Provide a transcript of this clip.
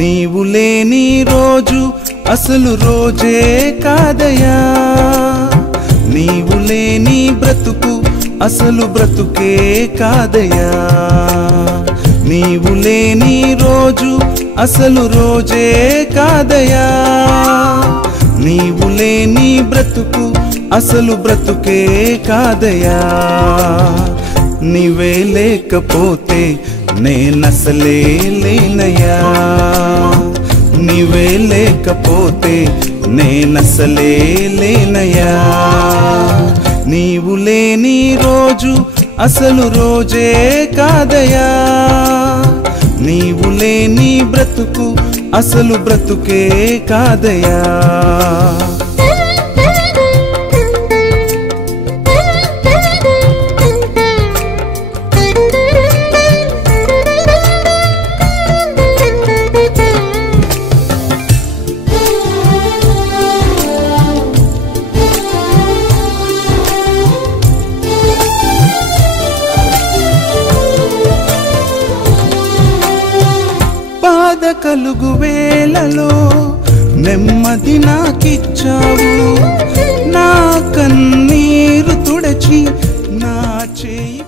నీవు లేని రోజు అసలు రోజే కాదయా, నీవు లేని బ్రతుకు అసలు బ్రతుకే కాదయా, నీవు లేని రోజు అసలు రోజే కాదయా, నీవు లేని బ్రతుకు అసలు బ్రతుకే కాదయా, నీవే లేకపోతే నేనసలే లేనయ్యా, నీవే లేకపోతే నేనసలే లేనయ్యా, నీవు లేని రోజు అసలు రోజే కాదయా, నీవు లేని బ్రతుకు అసలు బ్రతుకే కాదయా. బాధ కలుగు వేళలో నెమ్మది నాకిచ్చావు, నా కన్నీరు తుడచి నా చేయి